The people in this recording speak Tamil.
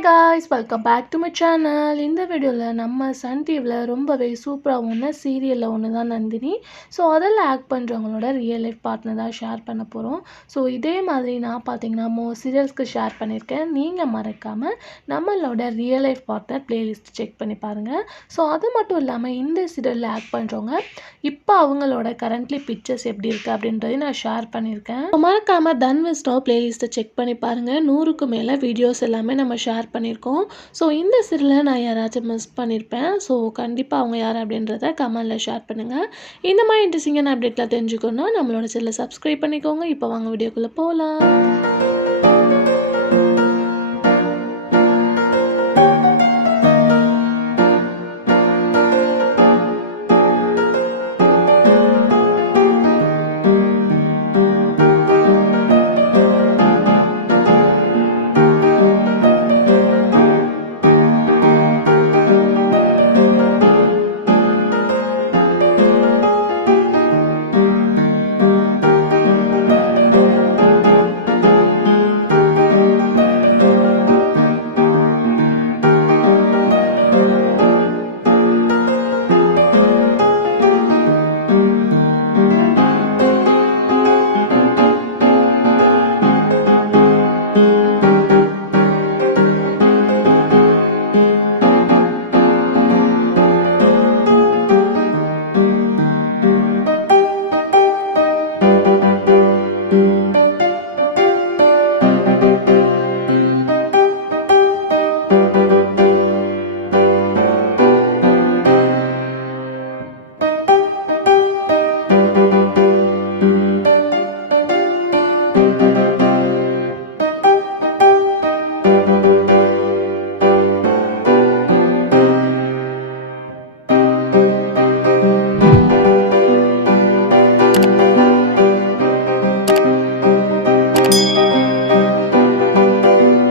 Hi guys, welcome back to my channel. இந்த வீடியோவில் நம்ம சன் டிவியில் ரொம்பவே சூப்பராக ஒன்று சீரியலில் ஒன்று தான் நந்தினி. ஸோ அதில் ஆக்ட் பண்ணுறவங்களோட ரியல் லைஃப் பார்ட்னர் தான் ஷேர் பண்ண போகிறோம். ஸோ இதே மாதிரி நான் பார்த்தீங்கன்னா சீரியல்ஸ்க்கு ஷேர் பண்ணியிருக்கேன். நீங்கள் மறக்காமல் நம்மளோட real life partner playlist check பண்ணி பாருங்கள். ஸோ அது மட்டும் இல்லாமல் இந்த சீரியலில் ஆக்ட் பண்ணுறவங்க இப்போ அவங்களோட கரண்ட்லி பிக்சர்ஸ் எப்படி இருக்குது அப்படின்றதையும் நான் ஷேர் பண்ணியிருக்கேன். மறக்காமல் தன் விஸ்னோ பிளேலிஸ்ட்டை செக் பண்ணி பாருங்கள். 100க்கு மேலே வீடியோஸ் எல்லாமே நம்ம ஷேர் பண்ணியிருக்கோம். ஸோ இந்த சீரியலில் நான் யாராச்சும் மிஸ் பண்ணியிருப்பேன். ஸோ கண்டிப்பாக அவங்க யார் அப்படின்றத கமெண்டில் ஷேர் பண்ணுங்கள். இந்த மாதிரி இன்ட்ரெஸ்டிங்கான அப்டேட்லாம் தெரிஞ்சுக்கணுன்னா நம்மளோட சேனலை சப்ஸ்கிரைப் பண்ணிக்கோங்க. இப்போ வாங்க வீடியோக்குள்ளே போகலாம்.